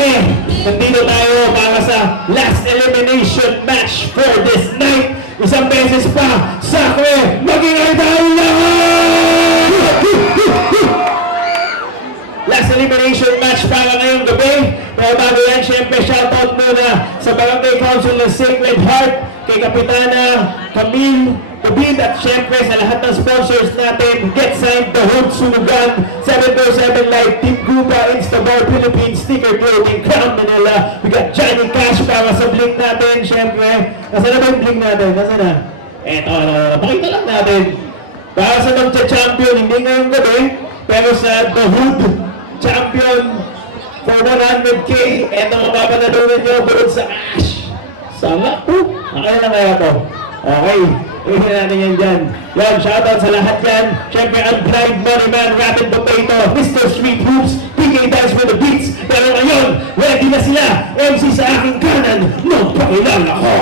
Okay, nandito tayo para sa last elimination match for this night. Isang beses pa, sakre, maging ay tayo lahat! Last elimination match para ngayong gabi. Pero bago yan, syempre shoutout muna sa Barangay Council ng Sacred Heart, kay Kapitana Camille David, at syempre sa lahat ng sponsors natin, Get Signed, The Hood, Sunugan, 747 Live, Team Grupa, Instabar Philippines, Sticker Clothing, Crown Manila. We got Johnny Cash para sa blink natin, syempre. Nasaan na ba yung blink natin? Nasaan na? Eto, pakita lang natin. Para sa magcha-champion, hindi ngayong gabi, pero sa The Hood champion for 100K, eto mapapanalunan nyo bukod sa cash. Sama po. Okay na kaya to? Okay. Ihin natin yan dyan. Yan, shoutout sa lahat yan. Siyempre, Unblind Money Man, Rapid Potato, Mr. Street Hoops, PK Dance for the Beats. Pero ngayon, ready na sila. MC sa aking kanan, magpakilala ko.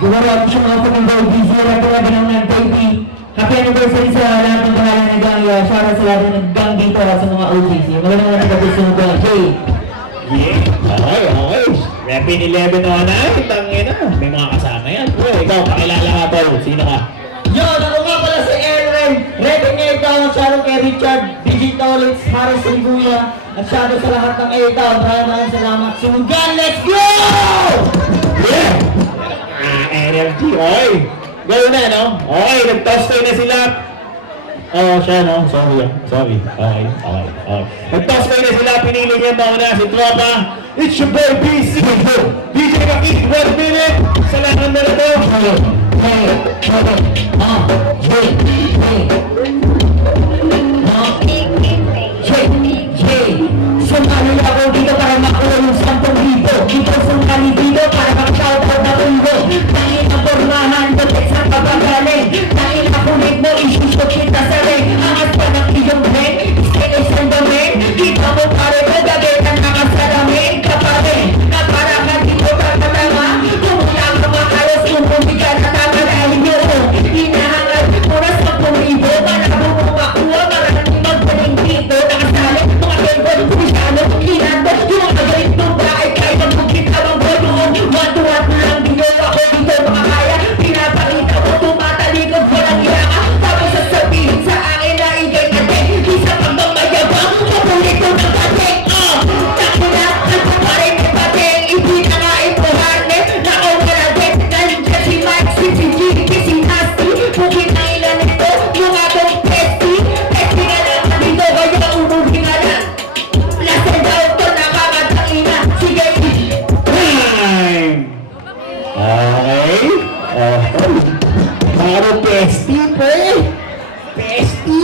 Siguro ako siya mga pagandang busy. Rato na ganang ng baby. Happy anniversary sa lahat ng pangalan ng gang. Shoutout sa lahat ng nag-gang dito sa mga OGC. Magandang natin kapit sa mga hey. Yeah, okay. Rapid 11 na na. Tangin na. May mga kasama yan. Well, ikaw, pakilala ka tol. Sino ka? Yun, ako nga pala si Aaron. Ready nga ikaw. Shoutout kay Richard, Digitolix, Harrison Guya. At shoutout sa lahat ng A-Town. Maraming salamat. Sunugan, let's go! Yeah! Energy. Okay. Gawin na, no? Okay, nag-toss na sila. Oh, siya, no? Sorry. Okay. Nag-toss na sila. Pinili niya mauna si Tropa. It's your boy, BC. DJ Kaki, 1 minute. Salamat na ito. Sumali ako dito para makuha yung 10,000. Dito sumali dito para mag-shoutout na tulo. Tangin ang pormahan, dotek sa pagkagaling. Tangin ang kulit mo, isusok kita sa ring. Angas pa ng iyong ring, iskinis ang dami. Dito mo pare mo, gagitan ng asalamin. Kapare, na para ka dito katatama. Kumula ka makayos, kung pumigat na tama dahil yun. Hinahangal mo na 10,000 para mo makuha. Maraming magpaling dito, nakasali. Mga kaibigan, kumisyano, kinando. Yung mga galit nung dahil kahit ang bukit ka ng bonoon. Matuwat lang dito ako dito makakaya. Pinapakita mo, tumatalikod, walang yaka. Tapos sasabihin sa akin na ikay kating. Isa pang mayabang, kapulit ko ng kating. Tako na, nagpaparin ni pating. Hindi na nga ipuharne. Nakuha na din, nandiyan si Mike, si G, si Nasty. Bukit na ilan ito, yung atong pesty. Pesty nga lang dito, kaya umuwi nga lang. Nasa daw to, nakamatangina. Sige, Time! Okay. Paro Pesty, pre. Pesty.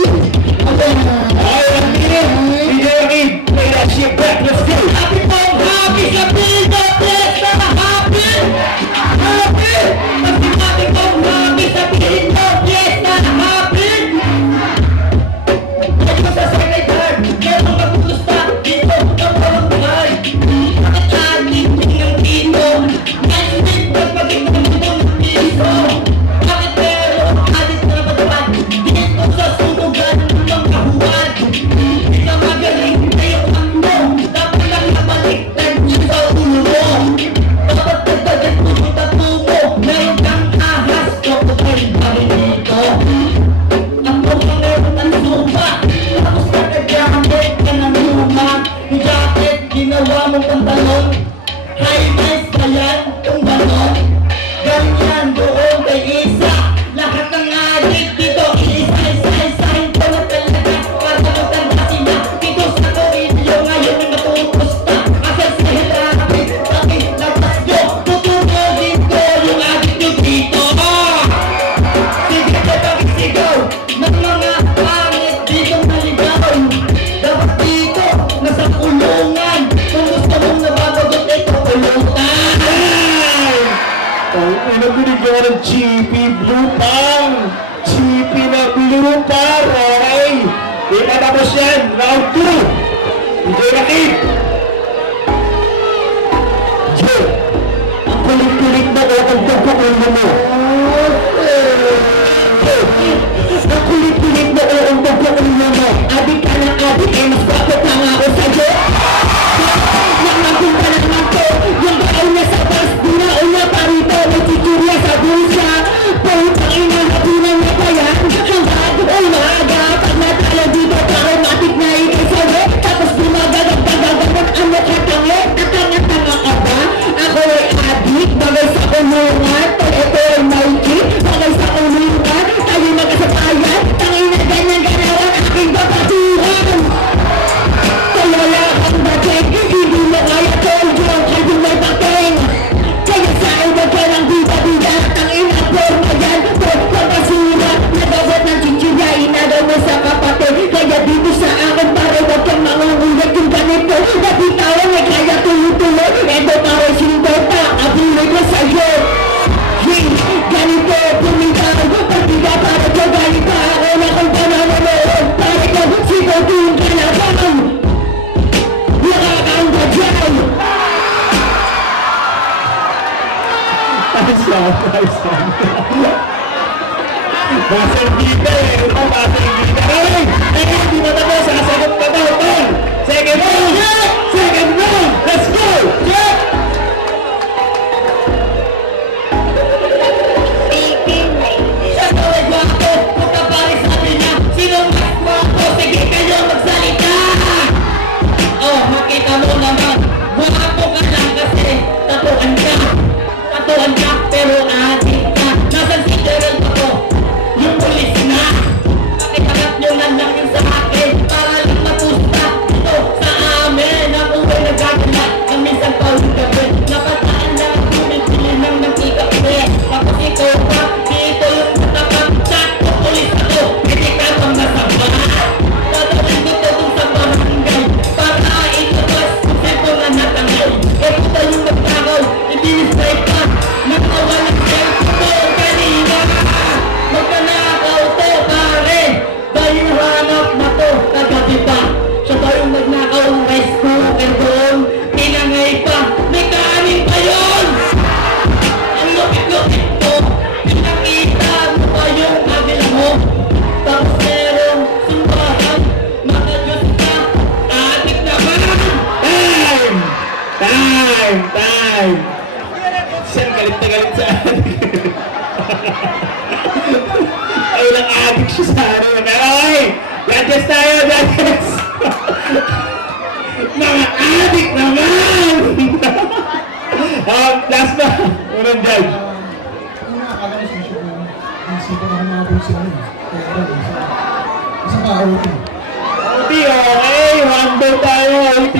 Okay, 1 minute. DJ Kaki, play that shit back. Let's go. happy pong happy sa Pildo Fiesta! Happy! Happy! Happy pong happy sa Pildo Fiesta! Happy! Dito sa Sacred Heart, meron magpusta dito ang bawang buhay. Bakit ating tingnan dito? Nandinig magpaging ng butong piso. Bakit meron adik na matuwan? Dito sa sunugan ng mga huwad. Hindi ka magaling na yung ammo. Dapat lang nabaliktad niyo sa ulo. Dapat nagdagan mo yung tatungo. Meron kang ahas, kapag bari dito. Ang mga meron ng lupa. Tapos nakagamit ka ng luma. Yung jacket, ginawa mong pantalon. High-rise pa yan, yung ganon. Ganyan doon kay isa. Lahat ng adik dito, isa-isa-isahin ko na talaga. Para magtanda sila dito sa Corillo. Ngayon ay matutusta. Asal sa hilapit, bakit labas nyo? Tutulogin ko yung adik nyo dito. Sige ka pag-isigaw ng mga pangit dito naligaw. Dapat dito, nasa kulungan. Kung gusto mong nababagot, ito pulutan. Oh, nagbinig ko ng Chippy Blue Pang. Chippy na Blue Pang. Okay. Itatapos yan. Round 2. DJ Kaki. Joe, ang kulit-kulit na o ang pagkukulo mo. Ang kulit-kulit na o ang pagkukulo mo. Adik ka ng adik, eh mas bakit na nga ako sa'yo. Basang gita eh. Ito, basang gita. Ay! Ay, hindi ba ito? Sasagot pa daw, tol! Second round! Second round! Let's go! Siya daw ay gwapo, pagkapari sabi niya, sinong mas gwapo? Sige kayo magsalita! Oh, makita mo naman, gwapo ka lang kasi tatuan ka. Tatuan ka, pero adik ka. Nasaan si Gerald ako? Yung pulis na. Pakihanap nyo na lang yun sa akin para lang mapusta. Ito sa amin, ang uwi na gagala. Ang minsan pa yung gabi, napataan lang bumibili ng nagkikape. Tapos ikaw pa, dito yung tatak, sakto pulis ako. Hindi ka bang nasama? Tatawin ko to dun sa barangay para ilabas kung sento na natangay. Eh puta yung nagtakaw, i-display pa. Nakawan ang sento ko kanina. Magkanakaw to pare, dahil hanap na to kagabi pa. Siya ba yung nagnakaw ng rice cooker doon? Tinangay pa, may kanin pa yun! Ang lupit-lupit mo, pinakita mo pa yung kabila mo. Tapos merong simbahan, makajot ka, adik naman! Time! Time! Time! Siya galit na galit sa adik. Ay, lang adik siya sa adik. Pero ay! Judges tayo, judges! Mga adik naman! Last na. Unang judge. Ang nakakala ko siya kung isipan ako mga sila yun. Kaya ano, isa pa OT. OT, okay. One vote tayo, OT.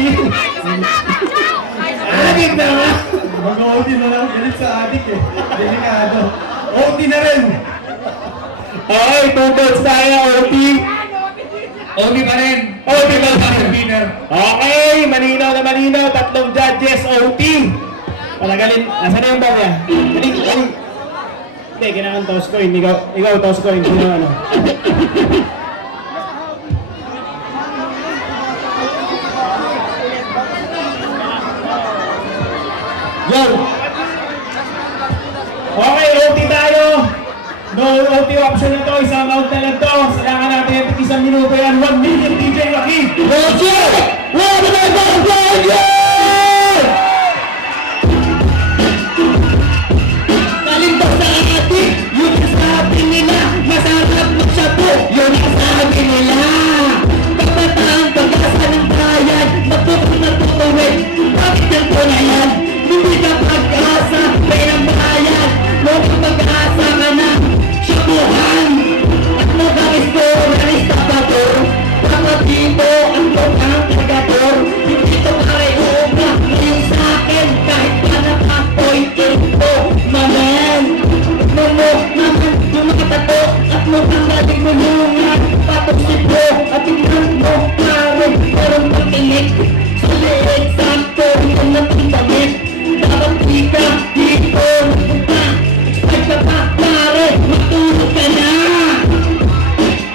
Adik naman! Mag-OT na lang, galit sa adik eh. Delikado. OT na rin! Okay, 2 votes tayo, OT. OT pa rin! OT ba tayo? Winner! Okay, malinaw na malinaw. 3 judges, OT. Palagalin. Nasaan na yung ball niya? Galing, galing. Hindi, kailangan toss coin. Ikaw toss coin. Sino ano? Yo! Okay, OT tayo. No OT option na to. Isang out na lang to. Kailangan natin ito 1 minuto yan. 1 minute DJ Rocky. Roger! What about Roger? Galing ba sa atin? Yung sabi nila, masarap magsapo. Yung sabi nila, kabataan, pag-asa ng bayan, matutong natutuwid. Bakit yan po na yan? Hindi ka pag-asa, may ng bayan. Mukhang pag-asa ka na, syabuhan. At magalis ko, nalis tapador. Kapag dito, ang lokang tagador. Hindi ito pareho na ngayon sa akin. Kahit pa naka-point ito, mamen. Momo naman yung mga tato. At mukhang galing mo lungan. Patong sipro, at tingnan mo pare. Parang makinig. Sa liit, sakto, yung nating damit. Dapat di ka dito, nagpunta. Expect ka pa, pare, matulog ka na.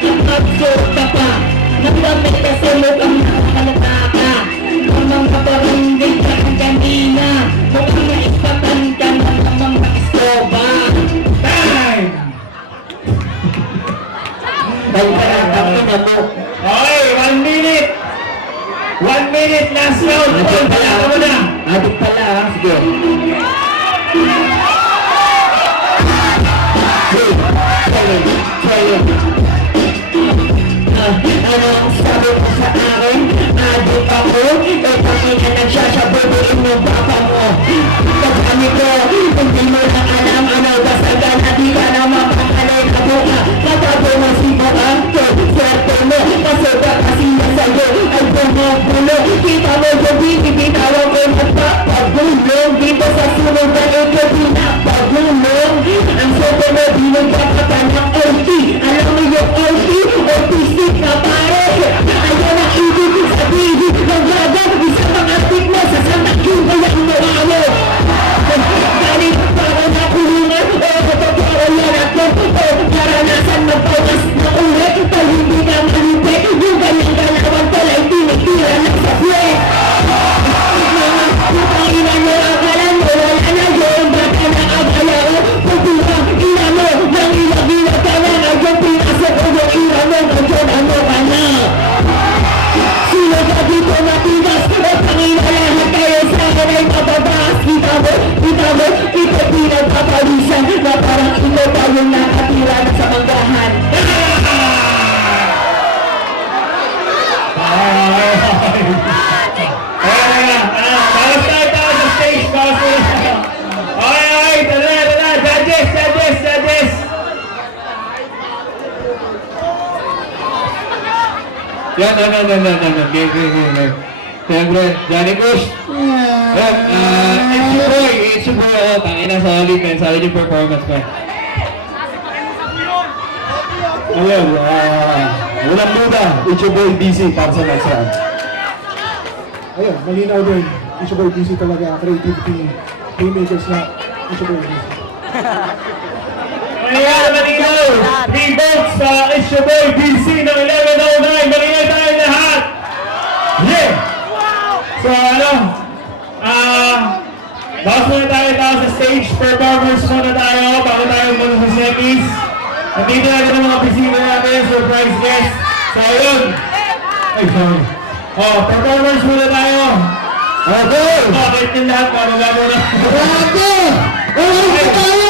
At mag-sort ka pa. Nagdamit ka sa mukhang nakakalata ka. Mamang kabarangay ka ang kanina. Mukhang naispatan ka na namang naistoba. Time! Ay, kaya na mo. Okay, 1 minute. 1 minute, last round. Wala ka mo na. Adik pala ha, sige. Anong sabi mo sa akin? Adik ako? Eh, bakit na nagsasabubuin mo papa mo? Pagkami ko, hindi mo na alam ano basta gana, di ka na mapakalay ka buka. Matabo mo si Moanto, swerte mo, masoba kasi na sa'yo ay bumubulo. Kita mo yung binibitawag ko nagpapagulong. Dito sa sunod na ito, pinapagulong. Ang soto mo, binagkakatan ng OT. Alam mo yung OT? Autistic na pare. Ayaw na ibig sabihin ng gagawin. Isang mga tip mo sa Santa Cuba yung mukha mo. Galing para na kulungan. O kapag yan ako. O karanasan magpawas na ulit. Pag hindi ka malipit. Yung ganyang galawang talay tinitira na sa buwet. Mga putang ina mo ang alam mo. Wala na yung bata na ang ayaw. Pagbuka ina mo ng ilang Yan, game. Siyempre, Johnny Bush. Yan, it's your boy, oh, tangina, solid, man, solid yung performance, man. Ayun, walang duda, it's your boy DC para sa next round. Ayun, malinaw din. It's your boy DC talaga. Creativity, playmakers na. It's your boy DC. Ayan, malinaw! 3 votes sa it's your boy DC ng 1109. Malinaw tayo lahat! Yeah! So bawas muna tayo sa stage. Performers muna tayo bago tayo muna sa semis. Nandito natin ang mga bisita natin, surprise guest. So ayun. Ay, sorry. Performers muna tayo. Okay! Bakit yung lahat? Paano gano'n na? Grabe! Wala tayo!